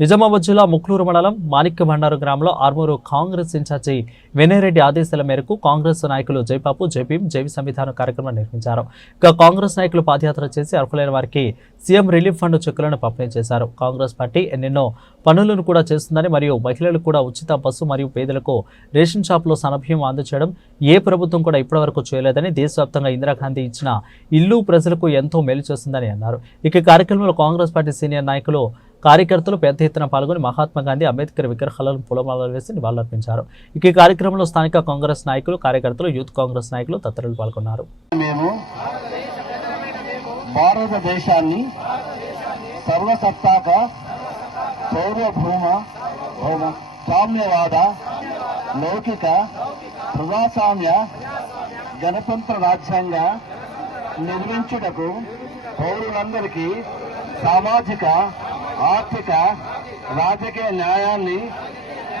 నిజామాబాద్ జిల్లా ముక్లూరు మండలం మాణిక్య భండారు గ్రామంలో ఆర్మూరు కాంగ్రెస్ ఇన్ఛార్జి వినయరెడ్డి ఆదేశాల మేరకు కాంగ్రెస్ నాయకులు జైపాపు జైపీం జైవి సంవిధానం కార్యక్రమం నిర్వహించారు. ఇక కాంగ్రెస్ నాయకులు పాదయాత్ర చేసి అర్హులైన వారికి సీఎం రిలీఫ్ ఫండ్ చెక్కులను పంపిణీ చేశారు. కాంగ్రెస్ పార్టీ ఎన్నెన్నో పనులను కూడా చేస్తుందని మరియు మహిళలు కూడా ఉచిత బస్సు మరియు పేదలకు రేషన్ షాప్లో సనభ్యం అందచేయడం ఏ ప్రభుత్వం కూడా ఇప్పటివరకు చేయలేదని దేశవ్యాప్తంగా ఇందిరాగాంధీ ఇచ్చిన ఇల్లు ప్రజలకు ఎంతో మేలు చేస్తుందని అన్నారు. ఇక కార్యక్రమంలో కాంగ్రెస్ పార్టీ సీనియర్ నాయకులు కార్యకర్తలు పెద్ద ఎత్తున పాల్గొని మహాత్మా గాంధీ అంబేద్కర్ విగ్రహాలను పూలమాలలు వేసి నివాళులర్పించారు. ఇక ఈ కార్యక్రమంలో స్థానిక కాంగ్రెస్ నాయకులు కార్యకర్తలు యూత్ కాంగ్రెస్ నాయకులు తదితరులు పాల్గొన్నారు. మేము భారతదేశాన్ని సర్వసత్తాక సౌరభూమ సామ్యవాద లౌకిక ప్రజాస్వామ్య గణతంత్ర రాజ్యాంగ నిర్మించుటకు పౌరులందరికీ సామాజిక ఆర్థిక రాజకీయ న్యాయాన్ని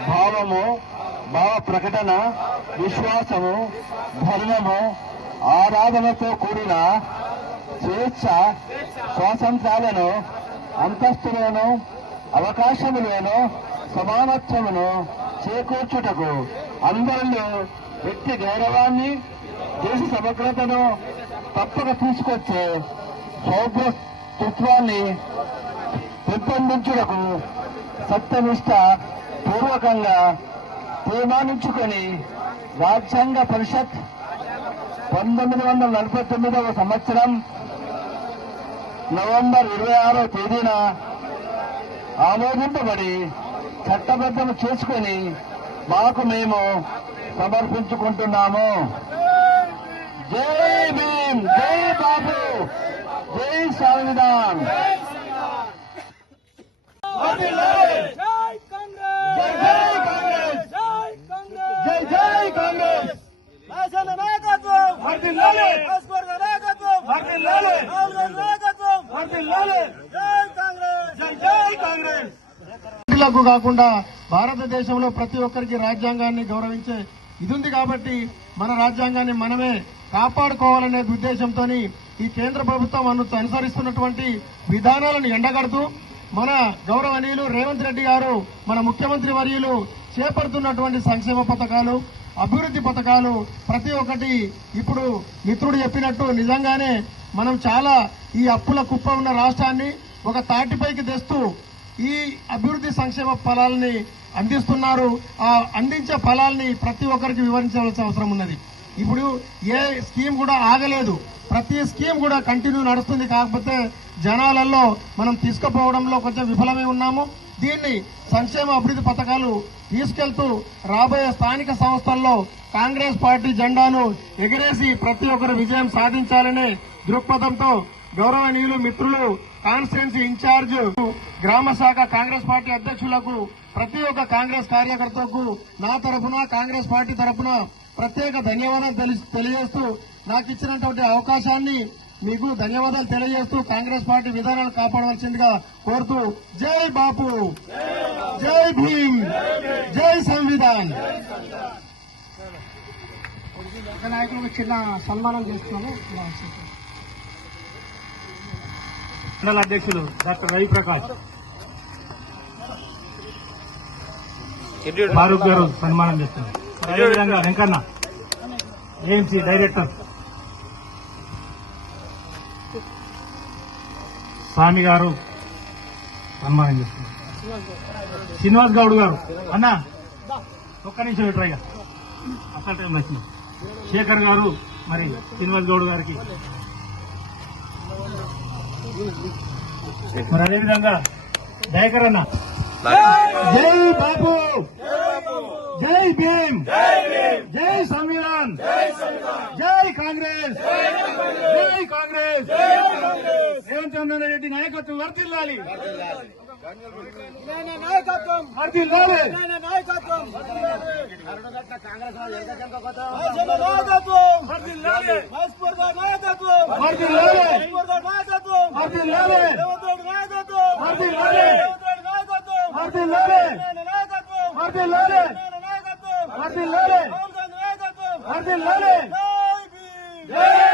భావము భావ ప్రకటన విశ్వాసము ధర్మము ఆరాధనతో కూడిన స్వేచ్ఛ స్వాతంత్రాలను అంతస్తులను అవకాశములను సమానత్వమును చేకూర్చుటకు అందరిలో వ్యక్తి గౌరవాన్ని దేశ సమగ్రతను తప్పక తీసుకొచ్చే సౌభ్యత్వాన్ని పెంపొందించుటకు సత్యనిష్ట పూర్వకంగా తీర్మానించుకొని రాజ్యాంగ పరిషత్ పంతొమ్మిది వందల నలభై తొమ్మిదవ సంవత్సరం నవంబర్ ఇరవై ఆరో తేదీన ఆమోదింపబడి చట్టబద్ధం చేసుకొని మాకు మేము సమర్పించుకుంటున్నాము. జై భీమ్ జై బాబు జై సంవిధాన్ లకు కాకుండా భారతదేశంలో ప్రతి ఒక్కరికి రాజ్యాంగాన్ని గౌరవించే ఇది ఉంది కాబట్టి మన రాజ్యాంగాన్ని మనమే కాపాడుకోవాలనే ఉద్దేశంతో ఈ కేంద్ర ప్రభుత్వం అను అనుసరిస్తున్నటువంటి విధానాలను ఎండగడుతూ మన గౌరవనీయులు రేవంత్ రెడ్డి గారు మన ముఖ్యమంత్రి వర్యులు చేపడుతున్నటువంటి సంక్షేమ పథకాలు అభివృద్ధి పథకాలు ప్రతి ఒక్కటి ఇప్పుడు మిత్రుడు చెప్పినట్టు నిజంగానే మనం చాలా ఈ అప్పుల కుప్ప ఉన్న రాష్ట్రాన్ని ఒక తాటిపైకి తెస్తూ ఈ అభివృద్ధి సంక్షేమ ఫలాల్ని అందిస్తున్నారు. ఆ అందించే ఫలాల్ని ప్రతి ఒక్కరికి వివరించవలసిన అవసరం ఉన్నది. ఇప్పుడు ఏ స్కీమ్ కూడా ఆగలేదు. ప్రతి స్కీమ్ కూడా కంటిన్యూ నడుస్తుంది. కాకపోతే జనాలలో మనం తీసుకుపోవడంలో కొంచెం విఫలమై ఉన్నాము. దీన్ని సంక్షేమ అభివృద్ధి పథకాలు తీసుకెళ్తూ రాబోయే స్థానిక సంస్థల్లో కాంగ్రెస్ పార్టీ జెండాను ఎగరేసి ప్రతి ఒక్కరు విజయం సాధించాలనే దృక్పథంతో గౌరవనీయులు మిత్రులు కాన్స్టిట్యున్సీ ఇన్ఛార్జ్ గ్రామ శాఖ కాంగ్రెస్ పార్టీ అధ్యక్షులకు ప్రతి ఒక్క కాంగ్రెస్ కార్యకర్తకు నా తరఫున కాంగ్రెస్ పార్టీ తరఫున ప్రత్యేక ధన్యవాదాలు తెలి- తెలియజేస్తూ నాకు ఇచ్చినటువంటి అవకాశాన్ని మీకు ధన్యవాదాలు తెలియజేస్తూ కాంగ్రెస్ పార్టీ విధానాలు కాపాడవలసిందిగా కోరుతూ జై బాపు జై భీమ్ జై సంవిధాన్. నాయకులకు చిన్న సన్మానం చేస్తున్నాము మండల అధ్యక్షులు డాక్టర్ రవిప్రకాష్. ఫారూక్ గారు సన్మానం చేస్తున్నారు. అదేవిధంగా వెంకన్న ఏఎంసీ డైరెక్టర్. స్వామి గారు సన్మానం చేస్తున్నారు. శ్రీనివాస్ గౌడ్ గారు అన్న ఒక్క నిమిషం ఇట్రయ్యా అసలు టైం వచ్చింది. శేఖర్ గారు మరి శ్రీనివాస్ గౌడ్ గారికి. మరి అదేవిధంగా దయకర్ అన్న. జై బాబు జై భీమ్! జై సంవిధాన్! జై కాంగ్రెస్! జై కాంగ్రెస్! రేవంత్ చంద్ర రెడ్డి నాయకత్వం వర్తిల్లాలి నాయకత్వం! వర్తిల్లాలి నాయకత్వం! నాయకత్వం! వర్తిల్లాలి నాయకత్వం! వర్తిల్లాలి నాయకత్వం! వర్తిల్లాలి నాయకత్వం! వర్తిల్లాలి నాయకత్వం! వర్తిల్లాలి जय